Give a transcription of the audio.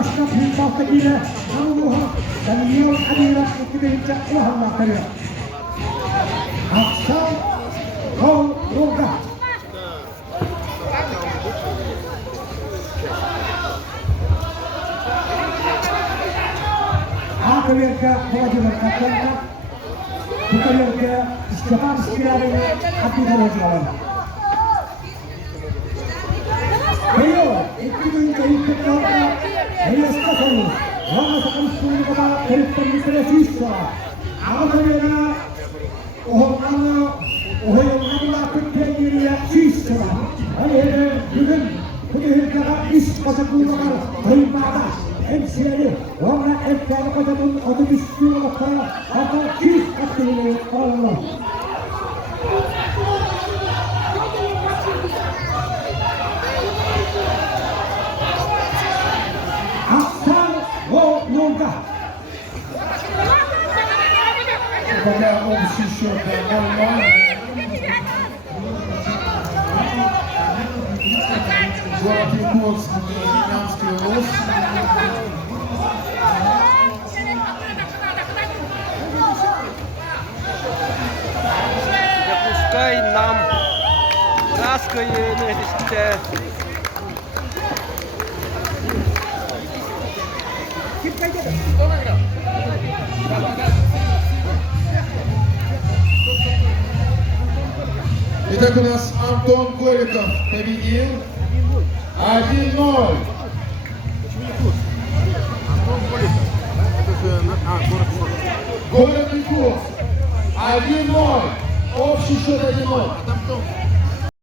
başka bir baltakiyle Namuha Daniel Adira ikidince ulanma kariyer. Aksan Roga. Akhirnya kewajiban kapten bukan yang Stefan Skirari hati berjalan. Ayo, itu yang kita ayo sekarang. Orang sekarang sudah kembali dari pemikiran sisa. Akhirnya, orang yang kerja diri sisa. Akhirnya juga kita ispat pulang dari mana? MCA, orang MCA kita pun ada di sini atau ispat ini Allah. Пока общий счет 0-0. Золотоуковский, Лимянский лос. Пускай нам краскою не листе. Итак, у нас Антон Голиков победил 1-0. Город Ликов 1-0. Общий счет 1-0.